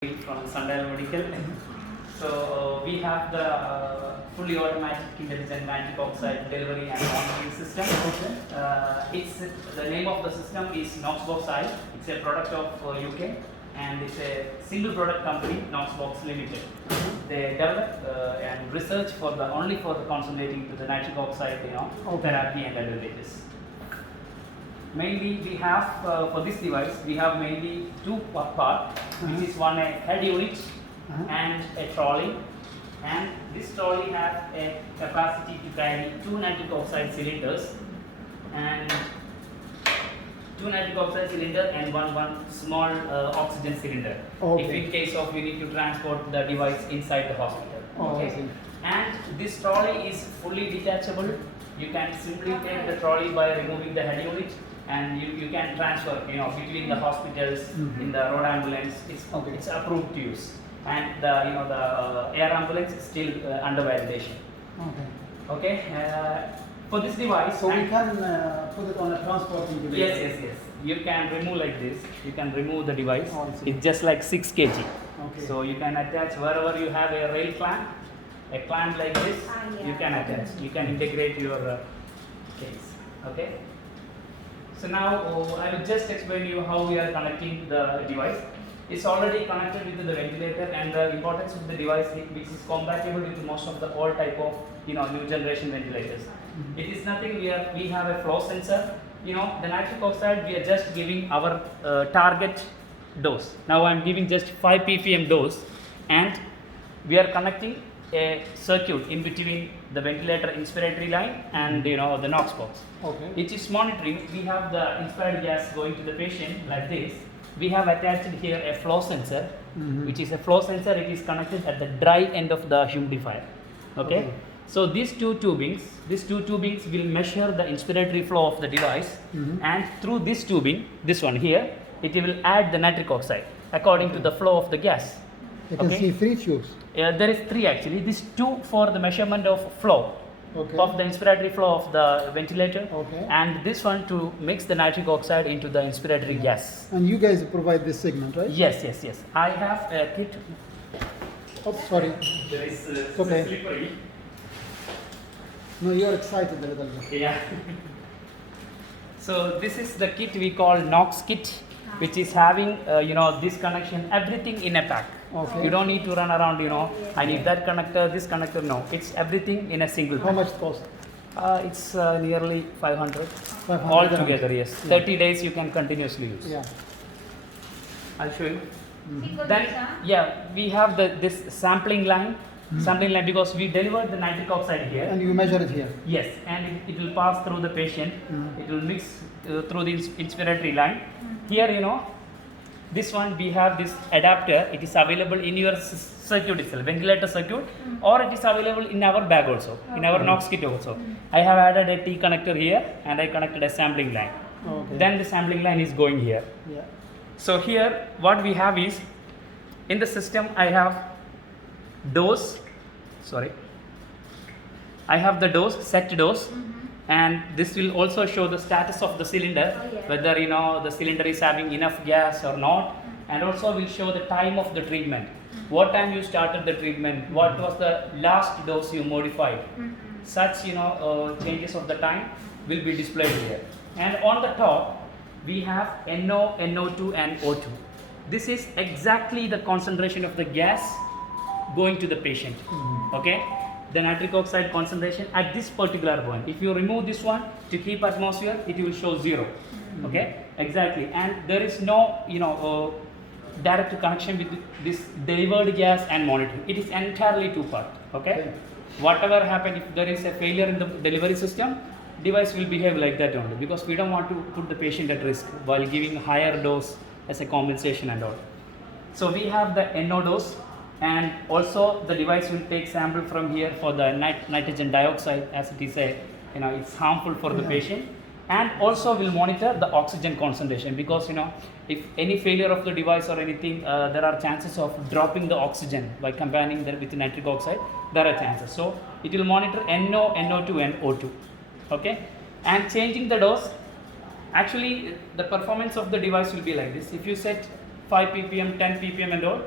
from Sundial Medical. So we have the fully automatic intelligent nitric oxide delivery and monitoring system. It's the name of the system is Knoxbox. It's a product of UK and it's a single product company, Knoxbox Limited. They develop and research for the only for the concentrating to the nitric oxide, therapy and advantages. Mainly we have for this device we have mainly two parts, which is one a head unit and a trolley, and this trolley has a capacity to carry two nitric oxide cylinders and one small oxygen cylinder. If in case of you need to transport the device inside the hospital. And this trolley is fully detachable. You can simply take the trolley by removing the head unit, and you can transfer between the hospitals in the road ambulance. It's approved to use, and the air ambulance is still under validation. For this device, so we can put it on a transporting device. Yes. You can remove like this. You can remove the device. It's just like 6 kg. So you can attach wherever you have a rail clamp, a clamp like this. You can attach. You can integrate your case. So now I will just explain you how we are connecting the device. It's already connected with the ventilator, and the importance of the device which is compatible with most of the old type of new generation ventilators. It is nothing. We have a flow sensor. The nitric oxide we are just giving our target dose. Now I am giving just 5 ppm dose, and we are connecting a circuit in between the ventilator inspiratory line and the Knox box. It is monitoring. We have the inspired gas going to the patient like this. We have attached here a flow sensor, which is a flow sensor. It is connected at the dry end of the humidifier. So these two tubings will measure the inspiratory flow of the device, and through this tubing, this one here, it will add the nitric oxide according to the flow of the gas. You can see 3 tubes. There is 3 actually. These 2 for the measurement of flow of the inspiratory flow of the ventilator, and this one to mix the nitric oxide into the inspiratory gas. And you guys provide this segment, right? Yes. I have a kit. Oh, sorry. There is okay. slippery. No, you are excited a little bit. Yeah. So this is the kit we call Knox kit, which is having this connection, everything in a pack. You don't need to run around, I need that connector, this connector. No, it's everything in a single pack. How much it cost? It's nearly 500 all together. Yes, 30 days you can continuously use. I'll show you. Then we have this sampling line. Because we delivered the nitric oxide here. And you measure it here? Yes, and it will pass through the patient. It will mix through the inspiratory line. Here, this one we have this adapter. It is available in your circuit itself, ventilator circuit, or it is available in our bag also, in our Knox kit also. I have added a T connector here, and I connected a sampling line. Then the sampling line is going here. So here, what we have is, in the system, I have dose. I have the dose, set dose, and this will also show the status of the cylinder, whether the cylinder is having enough gas or not, and also will show the time of the treatment, what time you started the treatment, what was the last dose you modified. Such changes of the time will be displayed here. And on the top we have NO, NO2 and O2. This is exactly the concentration of the gas going to the patient. The nitric oxide concentration at this particular point. If you remove this one to keep atmosphere, it will show 0. Exactly. And there is no direct connection with this delivered gas and monitoring. It is entirely 2-part. Whatever happens, if there is a failure in the delivery system, device will behave like that only, because we don't want to put the patient at risk while giving higher dose as a compensation and all. So we have the NO dose, and also the device will take sample from here for the nitrogen dioxide, as it is it's harmful for the patient, and also will monitor the oxygen concentration, because if any failure of the device or anything, there are chances of dropping the oxygen by combining that with nitric oxide. There are chances. So it will monitor NO, NO2 and O2. And changing the dose, actually the performance of the device will be like this. If you set 5 ppm, 10 ppm and all,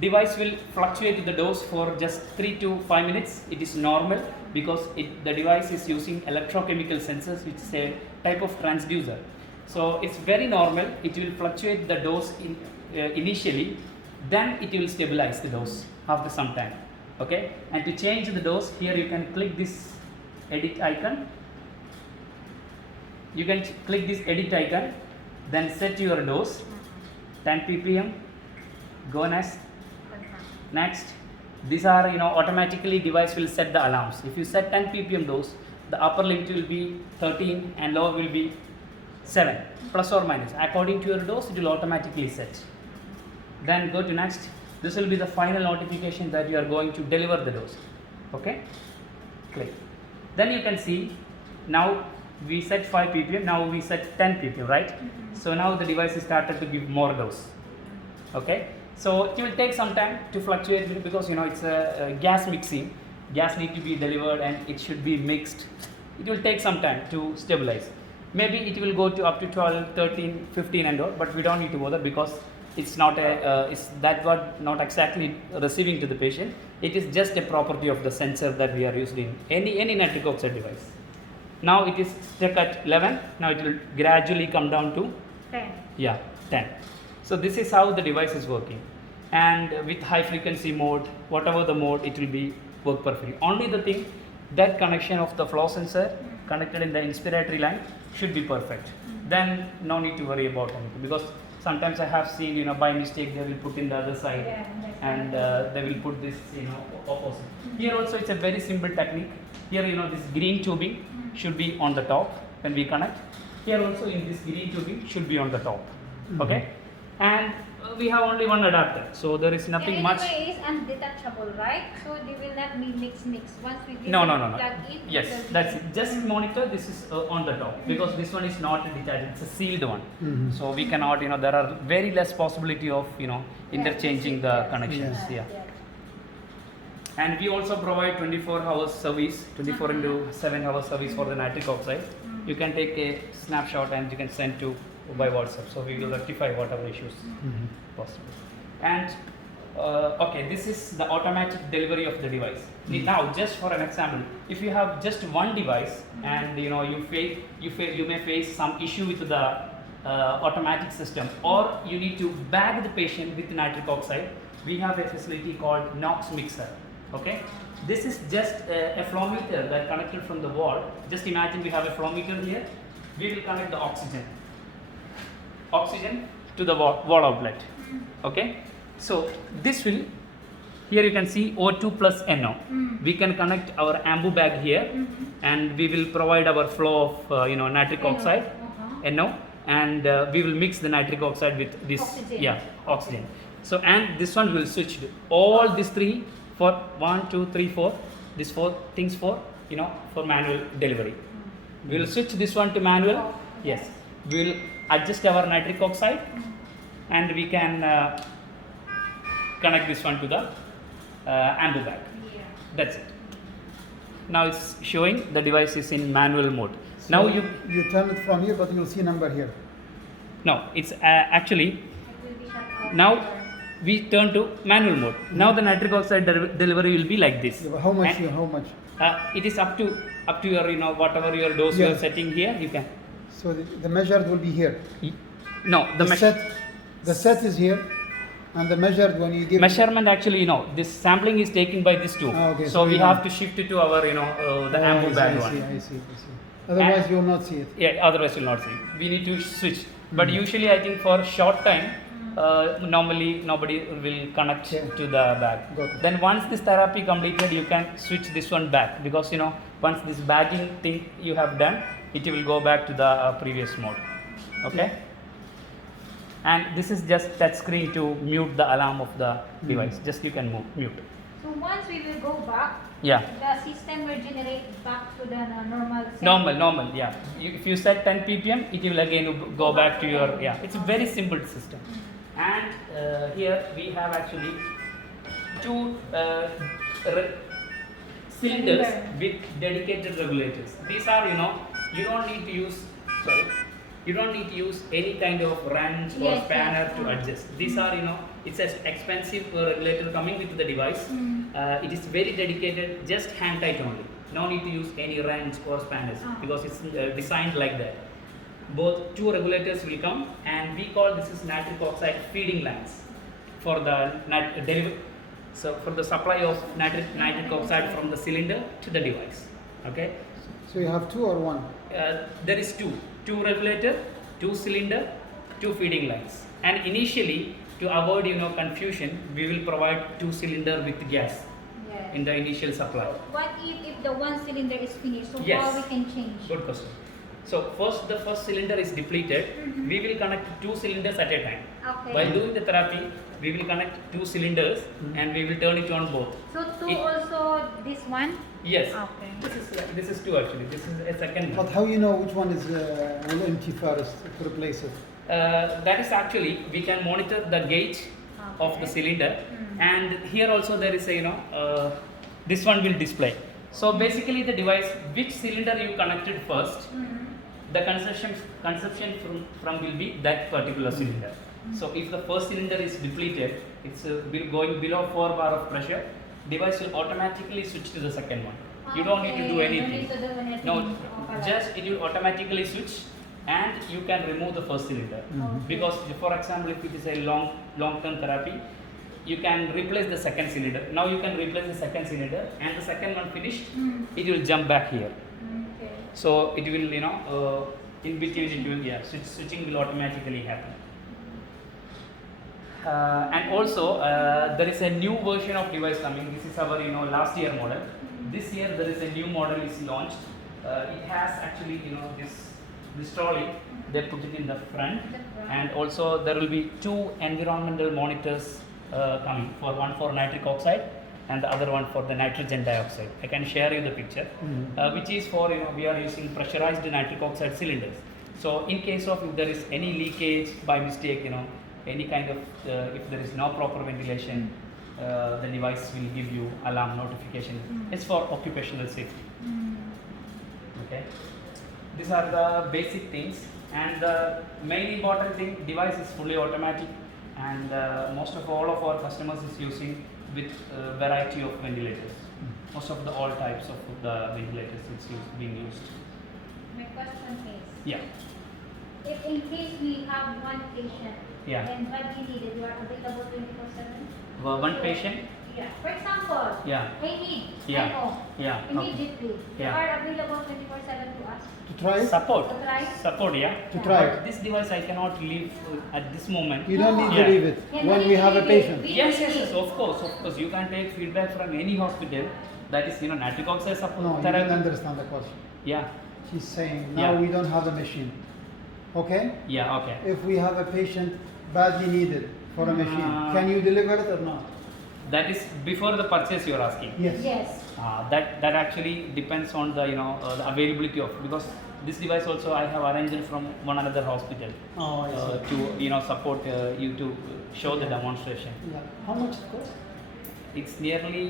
device will fluctuate the dose for just 3 to 5 minutes. It is normal because the device is using electrochemical sensors, which is a type of transducer. So it's very normal. It will fluctuate the dose initially, then it will stabilize the dose after some time. Okay, and to change the dose, here you can click this edit icon. You can click this edit icon, then set your dose 10 ppm. Go next. Next, these are automatically device will set the alarms. If you set 10 ppm dose, the upper limit will be 13 and lower will be 7, plus or minus. According to your dose, it will automatically set. Then go to next. This will be the final notification that you are going to deliver the dose. Okay, click. Then you can see now we set 5 ppm, now we set 10 ppm, right? So now the device is started to give more dose. Okay, so it will take some time to fluctuate because it's a gas mixing. Gas need to be delivered and it should be mixed. It will take some time to stabilize. Maybe it will go to up to 12, 13, 15 and all, but we don't need to bother because it's not not exactly receiving to the patient. It is just a property of the sensor that we are using in any nitric oxide device. Now it is stuck at 11. Now it will gradually come down to 10. Yeah, 10. So this is how the device is working. And with high frequency mode, whatever the mode, it will be work perfectly. Only the thing, that connection of the flow sensor connected in the inspiratory line should be perfect. Then no need to worry about anything, because sometimes I have seen by mistake they will put in the other side, and they will put this opposite. Here also it's a very simple technique. Here this green tubing should be on the top when we connect. Here also in this green tubing should be on the top. Okay, and we have only one adapter, so there is nothing much. Anyway, it's undetachable, right? So they will not be mix. Once we give No. plug it. Yes, that's it. Just monitor this is on the top, because this one is not detached, it's a sealed one. So we cannot, there are very less possibility of, interchanging the connections. Yeah. And we also provide 24 hours service, 24 into 7 hours service for the nitric oxide. You can take a snapshot and you can send to by WhatsApp. So we will rectify whatever issues possible. And okay, this is the automatic delivery of the device. Now, just for an example, if you have just one device and you may face some issue with the automatic system, or you need to bag the patient with nitric oxide, we have a facility called NOx mixer. Okay, this is just a flow meter that connected from the wall. Just imagine we have a flow meter here. We will connect the oxygen to the wall outlet. Okay, so this will, here you can see O2 plus NO. We can connect our ambu bag here, and we will provide our flow of nitric oxide, NO, and we will mix the nitric oxide with this oxygen. So, and this one will switch to all these three for 1, 2, 3, 4. These 4 things for for manual delivery. We will switch this one to manual. Yes, we will adjust our nitric oxide, and we can connect this one to the ambu bag. That's it. Now it's showing the device is in manual mode. So now you turn it from here, but you'll see number here. No, it's actually now we turn to manual mode. Now the nitric oxide delivery will be like this. Yeah, how much? How much? It is up to your whatever your dose you are setting here. You can. So the measured will be here. No, The set is here, and the measured when you give measurement actually this sampling is taken by this tube. Okay, so we have to shift it to our the ambu bag one. I see. Otherwise you will not see it. Yeah, otherwise you will not see it. We need to switch. But usually I think for short time, normally nobody will connect to the bag. Then once this therapy completed, you can switch this one back, because once this bagging thing you have done, it will go back to the previous mode. Okay. And this is just touch screen to mute the alarm of the device. Just you can mute. So once we will go back, the system will generate back to the normal setting. Normal, yeah. If you set 10 ppm, it will again go back to your, it's a very simple system. And here we have actually 2 cylinders with dedicated regulators. These are, you don't need to use any kind of wrench or spanner to adjust. These are, It's an expensive regulator coming with the device. It is very dedicated, just hand tight only. No need to use any wrench or spanners because it's designed like that. Both two regulators will come, and we call this is nitric oxide feeding lines for the so for the supply of nitric oxide from the cylinder to the device. Okay. So you have two or one? There is two regulator, two cylinder, two feeding lines. And initially, to avoid confusion, we will provide two cylinder with gas in the initial supply. What if the one cylinder is finished? So Yes. how we can change? Good question. So the first cylinder is depleted. We will connect two cylinders at a time. Okay. While doing the therapy, we will connect two cylinders and we will turn it on both. So also this one? Yes. Okay. This is two actually. This is a second one. But how you know which one is will empty first to replace it? That is actually, we can monitor the gauge of the cylinder, and here also there is a this one will display. So basically the device, which cylinder you connected first, the consumption from will be that particular cylinder. So if the first cylinder is depleted, it's going below 4 bar of pressure, device will automatically switch to the second one. You don't need to do anything. No, just it will automatically switch, and you can remove the first cylinder. Because for example, if it is a long-term therapy, you can replace the second cylinder. Now you can replace the second cylinder, and the second one finished, it will jump back here. Okay. So it will, in between it will, switching will automatically happen. And also there is a new version of device coming. This is our last year model. This year there is a new model is launched. It has actually this trolley. They put it in the front, and also there will be two environmental monitors coming, one for nitric oxide and the other one for the nitrogen dioxide. I can share you the picture, which is for we are using pressurized nitric oxide cylinders. So in case of if there is any leakage by mistake, any kind of if there is no proper ventilation, the device will give you alarm notification. It's for occupational safety. Okay, these are the basic things, and the main important thing, device is fully automatic, and most of all of our customers is using with variety of ventilators. Most of all types of the ventilators being used. My question is, Yeah. if in case we have one patient, Yeah. and what we needed, you are available 24/7? One patient. Yeah. For example, Yeah. I need Yeah. iNO Yeah. immediately. You Yeah. are available 24/7 to us. To try it? Support. To try? Support. Yeah. To try But it? this device I cannot leave at this moment. You don't need Yeah. to leave it Yeah, when no we need have to a leave it. patient. Yes. Of course. You can take feedback from any hospital. That is, nitric oxide support No, you therapy. don't understand the question. Yeah. She's saying now Yeah. we don't have a machine. Okay? Yeah. Okay. If we have a patient badly needed for a machine, can you deliver it or not? That is before the purchase you are asking. Yes. Yes. That actually depends on the the availability of, because this device also I have arranged from one another hospital Oh, I see. to support you to show the demonstration. Yeah. How much it costs? It's nearly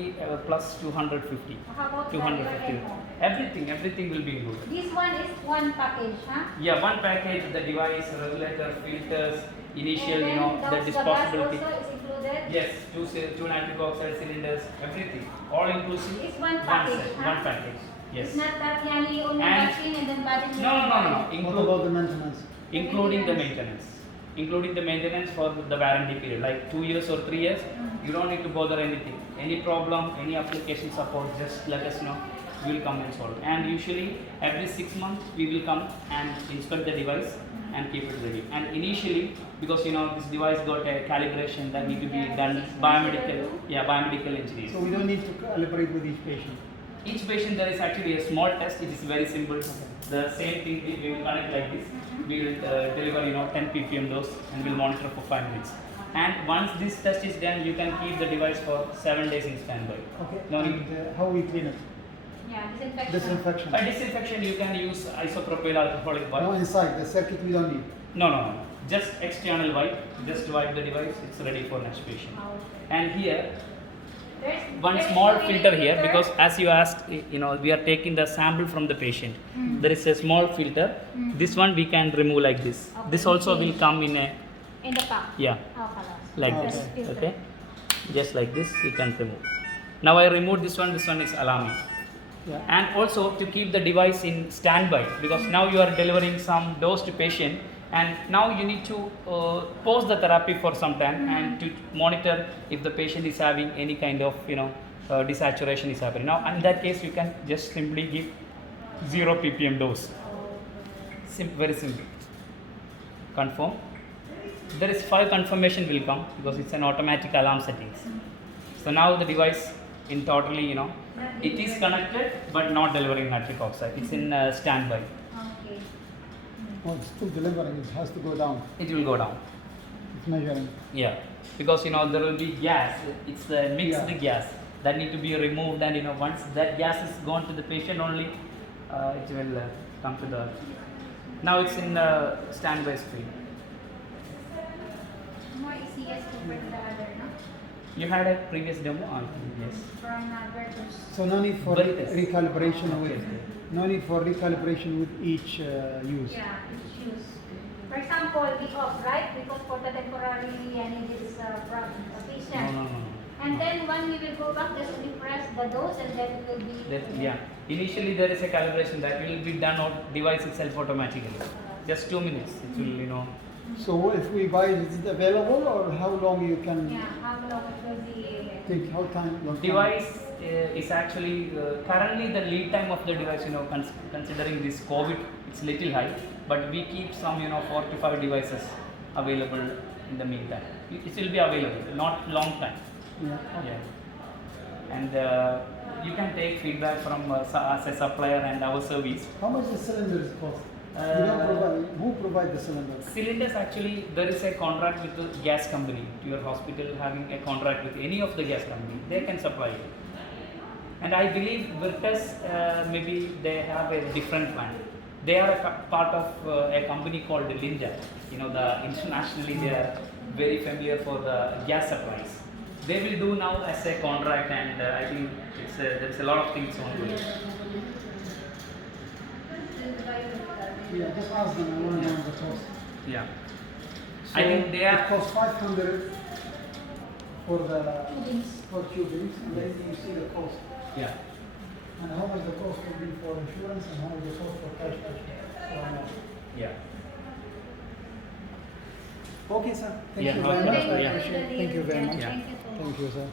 plus 250. How about 250. the Everything will be included. This one is one package, huh? Yeah, one package, the device, regulator, filters, initial, And then the the disposability. gas also is included? Yes, two nitric oxide cylinders, everything, all inclusive. It's one package, set, huh? one package. Yes. It's not that yani only And- machine and then battery. No. What about the maintenance? Including the maintenance. Including the maintenance for the warranty period, like 2 years or 3 years. You don't need to bother anything. Any problem, any application support, just let us know. We will come and solve. And usually every 6 months we will come and inspect the device and keep it ready. And initially, because this device got a calibration that need to be done biomedical engineers. So we don't need to calibrate with each patient. Each patient there is actually a small test. It is very simple. The same thing we will connect like this. We will deliver 10 ppm dose and we'll monitor for 5 minutes. And once this test is done, you can keep the device for 7 days in standby. Okay. No need. And how we clean it? Yeah, disinfection. Disinfection. By disinfection, you can use isopropyl alcoholic No, wipe. inside the circuit we don't need. No. Just external wipe. Just wipe the device. It's ready for next patient. Okay. And here, There's one there's small no filter any here, filter? because as you asked, we are taking the sample from the patient. There is a small filter. This one we can remove like this. Okay. This also will come in a In the pack. yeah. Oh, kalas. like Okay. this. Okay, just like this you can remove. Now I removed this one. This one is alarming. Yeah. And also to keep the device in standby, because now you are delivering some dose to patient, and now you need to pause the therapy for some time and to monitor if the patient is having any kind of desaturation is happening. Now in that case you can just simply give 0 ppm dose. Very simple. Confirm. There is 5 confirmation will come because it's an automatic alarm settings. So now the device in totally it is connected but not delivering nitric oxide. It's in standby. Okay. Oh, it's still delivering. It has to go down. It will go down. It's measuring. Yeah, because there will be gas. It's mixed Yeah. gas that need to be removed, and once that gas is gone to the patient only, it will come to the. Now it's in standby screen. More ECS compared to the other, no? You had a previous demo, yes. From Vertus. So no need for Veritas. recalibration with. Okay. No need for recalibration with each use. Yeah, each use. For example, we off, right? Because for the temporary and it is from the patient. No. And then when we will go back, just press the dose and then it will be. Yeah. Initially there is a calibration that will be done on device itself automatically. Just 2 minutes. It will So if we buy it, is it available or how long you can Yeah, how long it will be. take? How time? Long time? Device is actually currently the lead time of the device, considering this COVID, it's little high, but we keep some 4 to 5 devices available in the meantime. It will be available, not long time. Yeah. Yeah. And you can take feedback from as a supplier and our service. How much the cylinders cost? You don't provide. Who provide the cylinders? Cylinders, actually there is a contract with the gas company. Your hospital having a contract with any of the gas company, they can supply you. And I believe Virtus, maybe they have a different plan. They are a part of a company called Linda. The internationally they are very familiar for the gas supplies. They will do now as a contract, and I think there's a lot of things on it. Yeah, just ask them. I want to know the cost. Yeah. So I think they It are. costs 500 for the Tubings. for tubings, and then you see the cost. Yeah. And how much the cost will be for insurance and how much the cost for cash purchase. Yeah. Okay, sir. Thank Yeah, you no very much. problem. I Yeah. appreciate it. Thank you very much. Yeah. Thank you so much. Thank you, sir.